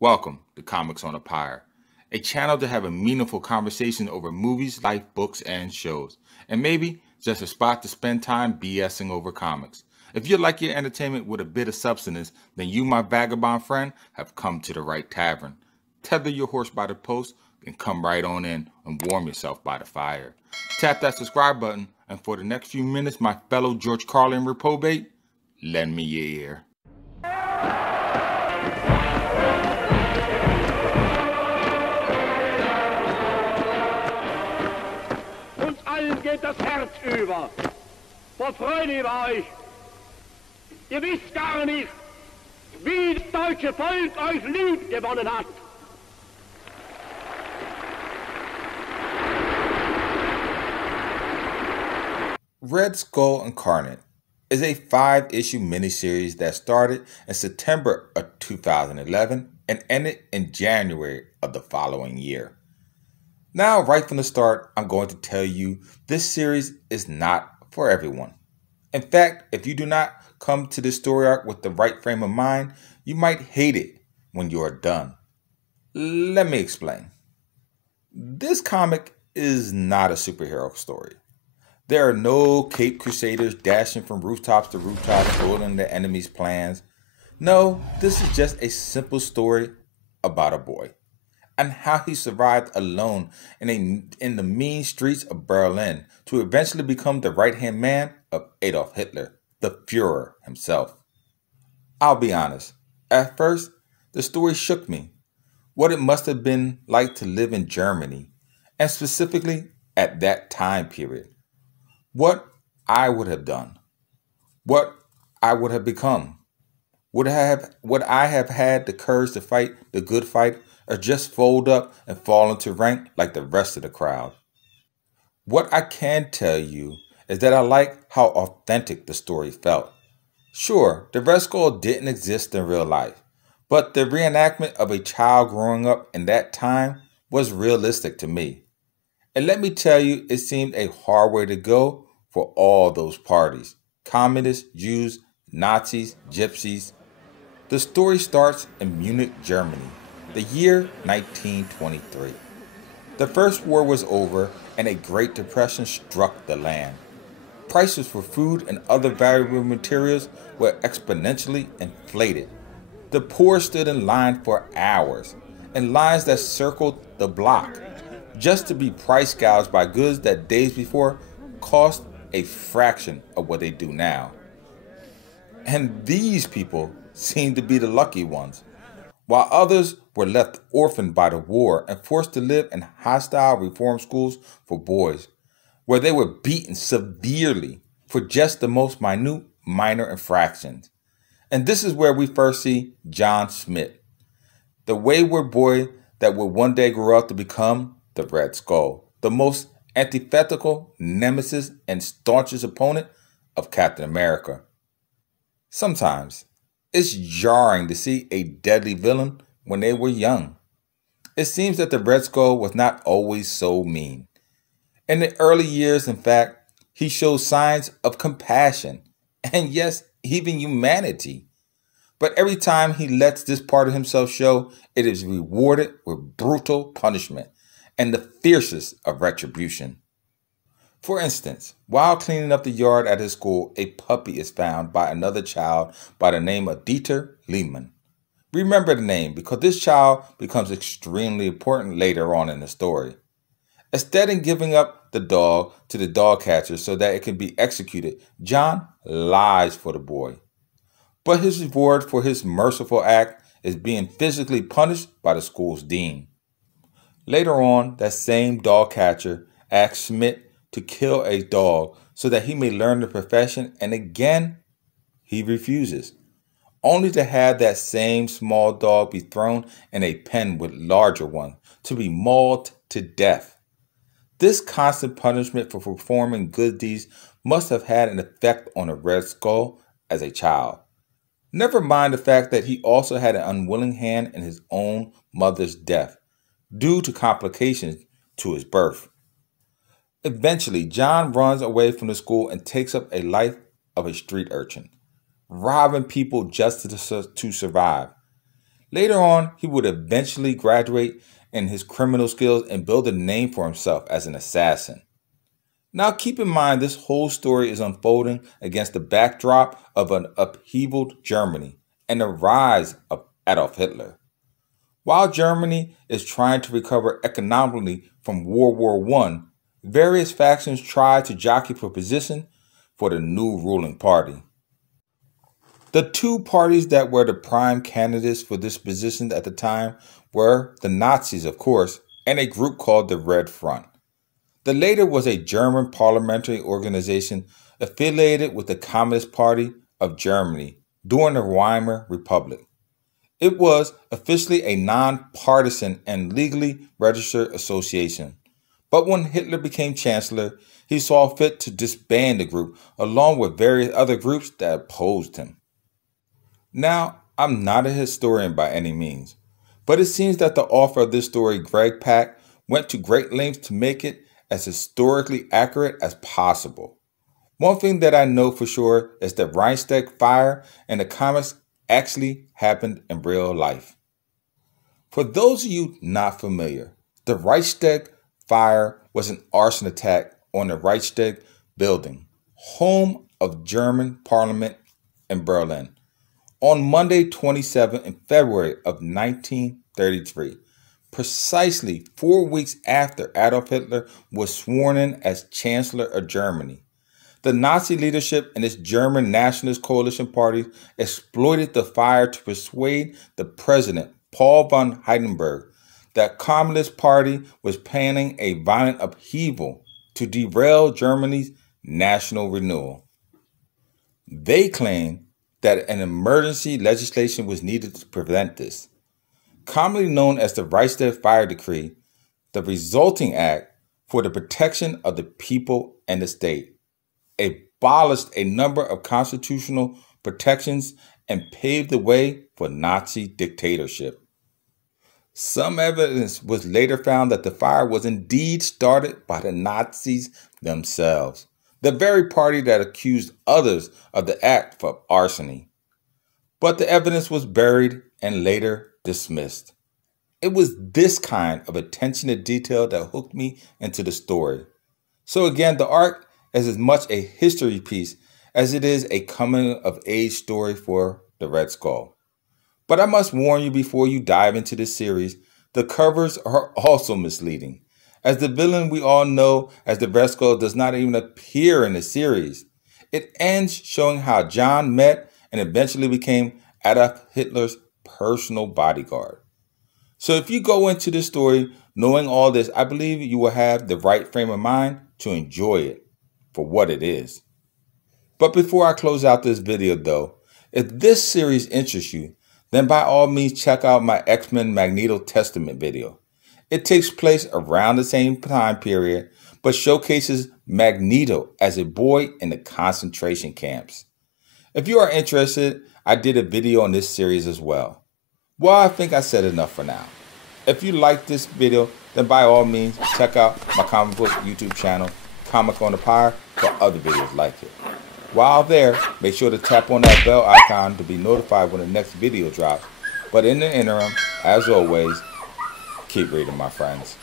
Welcome to Comics on a Pyre, a channel to have a meaningful conversation over movies, life, books, and shows, and maybe just a spot to spend time BSing over comics. If you like your entertainment with a bit of substance, then you, my vagabond friend, have come to the right tavern. Tether your horse by the post and come right on in and warm yourself by the fire. Tap that subscribe button, and for the next few minutes, my fellow George Carlin reprobate, lend me your ear. Uns allen geht das Herz über vor Freude über euch. Ihr wisst gar nicht, wie das deutsche Volk euch lieb gewonnen hat. Red Skull Incarnate is a 5-issue miniseries that started in September of 2011 and ended in January of the following year. Now, right from the start, I'm going to tell you this series is not for everyone. In fact, if you do not come to this story arc with the right frame of mind, you might hate it when you are done. Let me explain. This comic is not a superhero story. There are no Cape Crusaders dashing from rooftops to rooftops, foiling the enemy's plans. No, this is just a simple story about a boy and how he survived alone in the mean streets of Berlin to eventually become the right-hand man of Adolf Hitler, the Fuhrer himself. I'll be honest, at first, the story shook me. What it must have been like to live in Germany, and specifically at that time period. What I would have done, what I would have become. Would I have had the courage to fight the good fight, or just fold up and fall into rank like the rest of the crowd? What I can tell you is that I like how authentic the story felt. Sure, the Red Skull didn't exist in real life, but the reenactment of a child growing up in that time was realistic to me. And let me tell you, it seemed a hard way to go for all those parties: communists, Jews, Nazis, gypsies. The story starts in Munich, Germany, the year 1923. The First War was over and a Great Depression struck the land. Prices for food and other valuable materials were exponentially inflated. The poor stood in line for hours, in lines that circled the block, just to be price gouged by goods that days before cost a fraction of what they do now. And these people seemed to be the lucky ones, while others were left orphaned by the war and forced to live in hostile reform schools for boys, where they were beaten severely for just the most minor infractions. And this is where we first see John Schmidt, the wayward boy that would one day grow up to become the Red Skull, the most antithetical nemesis and staunchest opponent of Captain America. Sometimes it's jarring to see a deadly villain when they were young. It seems that the Red Skull was not always so mean. In the early years, in fact, he shows signs of compassion and, yes, even humanity. But every time he lets this part of himself show, it is rewarded with brutal punishment and the fiercest of retribution. For instance, while cleaning up the yard at his school, a puppy is found by another child by the name of Dieter Lehmann. Remember the name because this child becomes extremely important later on in the story. Instead of giving up the dog to the dog catcher so that it can be executed, John lies for the boy. But his reward for his merciful act is being physically punished by the school's dean. Later on, that same dog catcher asks Schmidt to kill a dog so that he may learn the profession, and again, he refuses, only to have that same small dog be thrown in a pen with larger ones to be mauled to death. This constant punishment for performing good deeds must have had an effect on the Red Skull as a child. Never mind the fact that he also had an unwilling hand in his own mother's death, due to complications to his birth. Eventually, John runs away from the school and takes up a life of a street urchin, robbing people just to survive. Later on, he would eventually graduate in his criminal skills and build a name for himself as an assassin. Now keep in mind this whole story is unfolding against the backdrop of an upheavaled Germany and the rise of Adolf Hitler. While Germany is trying to recover economically from World War I, various factions try to jockey for position for the new ruling party. The two parties that were the prime candidates for this position at the time were the Nazis, of course, and a group called the Red Front. The latter was a German parliamentary organization affiliated with the Communist Party of Germany during the Weimar Republic. It was officially a non-partisan and legally registered association. But when Hitler became chancellor, he saw fit to disband the group along with various other groups that opposed him. Now, I'm not a historian by any means, but it seems that the author of this story, Greg Pak, went to great lengths to make it as historically accurate as possible. One thing that I know for sure is that Reichstag fire in the comics actually happened in real life. For those of you not familiar, the Reichstag fire was an arson attack on the Reichstag building, home of German parliament in Berlin, on Monday 27th in February of 1933. Precisely 4 weeks after Adolf Hitler was sworn in as Chancellor of Germany. The Nazi leadership and its German Nationalist Coalition parties exploited the fire to persuade the president, Paul von Hindenburg, that the Communist Party was planning a violent upheaval to derail Germany's national renewal. They claimed that an emergency legislation was needed to prevent this. Commonly known as the Reichstag Fire Decree, the resulting act for the protection of the people and the state, abolished a number of constitutional protections and paved the way for Nazi dictatorship. Some evidence was later found that the fire was indeed started by the Nazis themselves, the very party that accused others of the act of arson. But the evidence was buried and later dismissed. It was this kind of attention to detail that hooked me into the story. So again, the arc is as much a history piece as it is a coming-of-age story for the Red Skull. But I must warn you before you dive into this series, the covers are also misleading, as the villain we all know as the Red Skull does not even appear in the series. It ends showing how John met and eventually became Adolf Hitler's personal bodyguard. So if you go into this story knowing all this, I believe you will have the right frame of mind to enjoy it for what it is. But before I close out this video though, if this series interests you, then by all means check out my X-Men Magneto Testament video. It takes place around the same time period, but showcases Magneto as a boy in the concentration camps. If you are interested, I did a video on this series as well. Well, I think I said enough for now. If you like this video, then by all means, check out my comic book YouTube channel, Comic on the Pyre, for other videos like it. While there, make sure to tap on that bell icon to be notified when the next video drops. But in the interim, as always, keep reading, my friends.